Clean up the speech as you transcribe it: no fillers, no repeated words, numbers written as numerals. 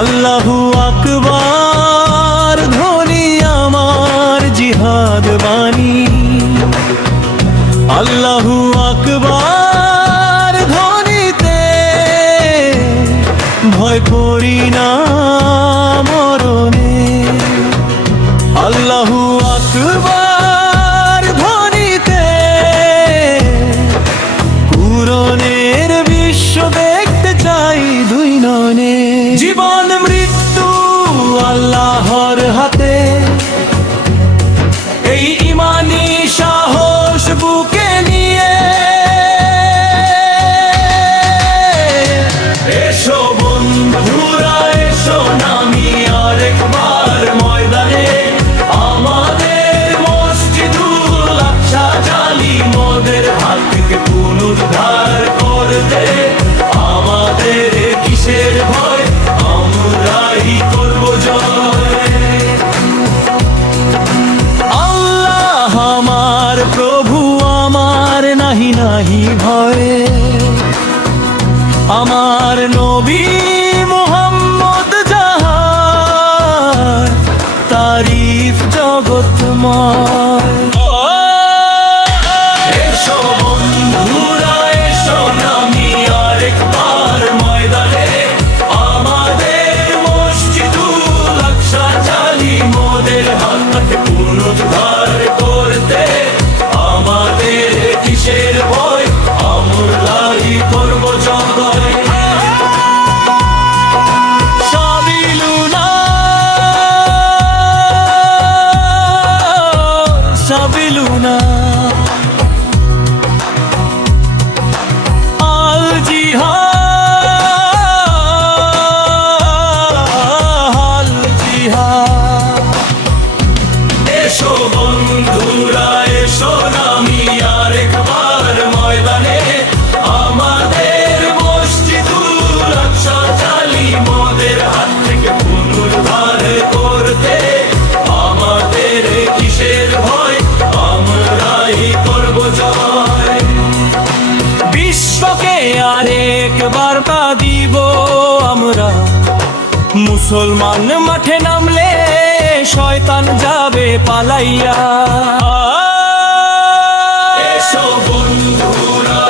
আল্লাহু আকবার ধ্বনি আমার জিহাদ বাণী। আল্লাহু আকবার ধ্বনিতে ভয় করি না মরণে। আল্লাহু আকবার ধ্বনিতে পূরণের বিশ্ব দেখতে চাই দুই নয়নে। জীবন মৃত্যু আল্লাহর হাতে, এই ইমানি সাহস বুকে নিয়ে এসো বন্ধুরা, এসো নামি আরেকবার ময়দানে। আমাদের মসজিদুল আকসা জালিমদের হাত থেকে পুনরুদ্ধার করতে আমাদের কিসের ভয়, আমরাই করব জয়। আল্লাহ আমার প্রভু আমার নাহি নাহি ভয়, আমার নবী মুহাম্মদ যাহার তারিফ জগৎময়। এসো বন্ধুরা, এসো নামি আরেকবার ময়দানে। আমাদের মসজিদুল আকসা জালিমদের হাত থেকে পুনরুদ্ধার করতে আমাদের কিসের ভয়, আমরাই করব জয়। সাবিলুনা সাবিলুনা আল জিহাদ, এসো বন্ধুরা, এসো নামি আরেকবার ময়দানে। আমাদের মসজিদুল আকসা জালিমদের হাত থেকে পুনরুদ্ধার করতে আমাদের কিসের ভয়, আমরাই করব জয়। বিশ্বকে আরেকবার তা দিব আমরা, মুসলমান মাঠে নামলে শয়তান যাবে পালাইয়া। এসো বন্ধুরা,